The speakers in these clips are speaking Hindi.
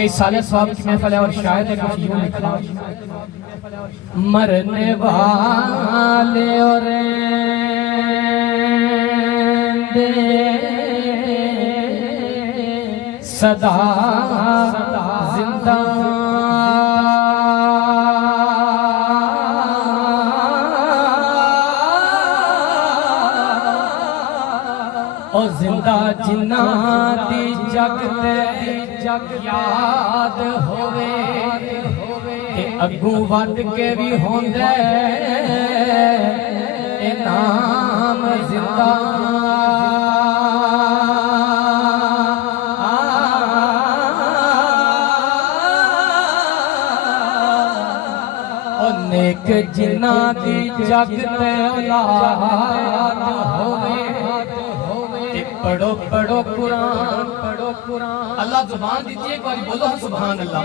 कई साले स्वाब की महफिल है और शायद है कुछ यूं लिखा, मरने वाले और सदा जिंदा और जिंदा जिन्ना दी जग याद होवे ते अगू वध के भी होंदे ए नाम जिंदा नेक जिन्ना दी जग ते औलाद होवे ते पढ़ो पढ़ो कुरान अल्लाह जुबान दी एक बार बोलो सुभान अल्लाह।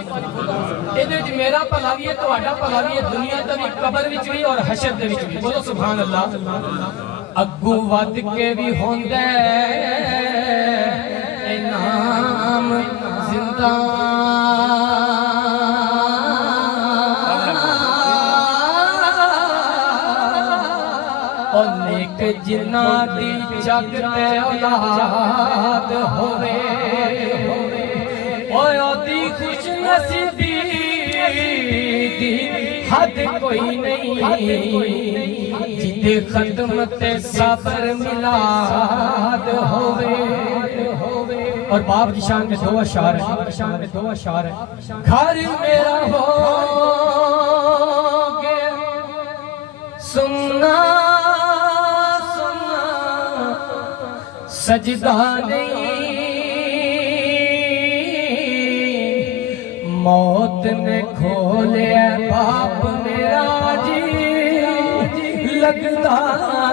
इहदे विच मेरा भला भी है, तुहाडा भला भी है, दुनिया दा भी, कबर विच भी और हशर दे विच भी। बोलो सुभान अल्लाह। अग्गू वध के भी होंदे ए नाम जिंदा नेक जिन्ना दी जग ते औलाद होवे ओए ओदी खुश नसीबी दी हद कोई नहीं जिदे खत्म ते सबर मिलाद होवे। और बाप की शान में दो अशार है, घर मेरा हो गया सुनना सजदा नहीं, मौत ने खोलिया बाप मेरा जी लगदा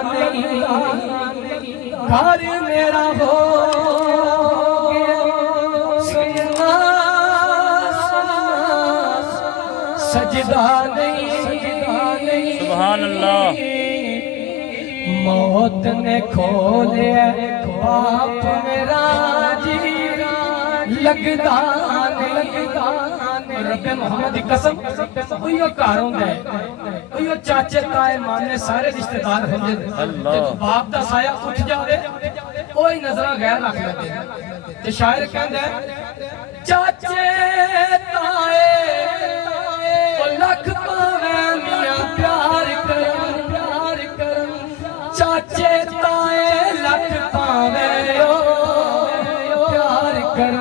नहीं, घर मेरा हो सुनना सजदा नहीं। सुभान अल्लाह। मौत ने खोलिया बाप मेरा जी लगदा नहीं, रब्बे मोहम्मद दी कसम उहियो घर हुंदा है, उहियो चाचे ताए मामे सारे रिश्तेदार हुंदे ने। बाप दा साया उठ जावे ओही नजरां गैर रख लैंदे ते शायर कहंदा चाचे ताए ओ लख पावे मियां प्यार करन, चाचे ताए लख पावे प्यार कर,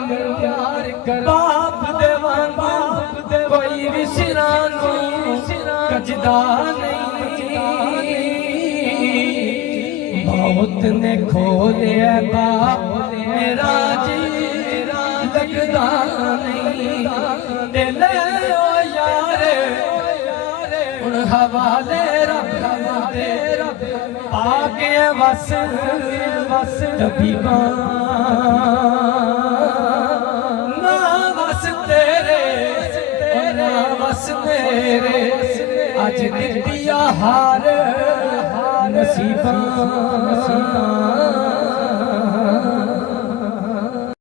बाप दे वांगू कोई भी सिरानू कजदा नहीं। मौत ने खोलिया बाप मेरा जी लगदा नहीं, दिल ओ यार उन हवाले रब दे आगे बस तबीबा ना बस तेरे ना बस मेरे अज दितिया हार नसीबा।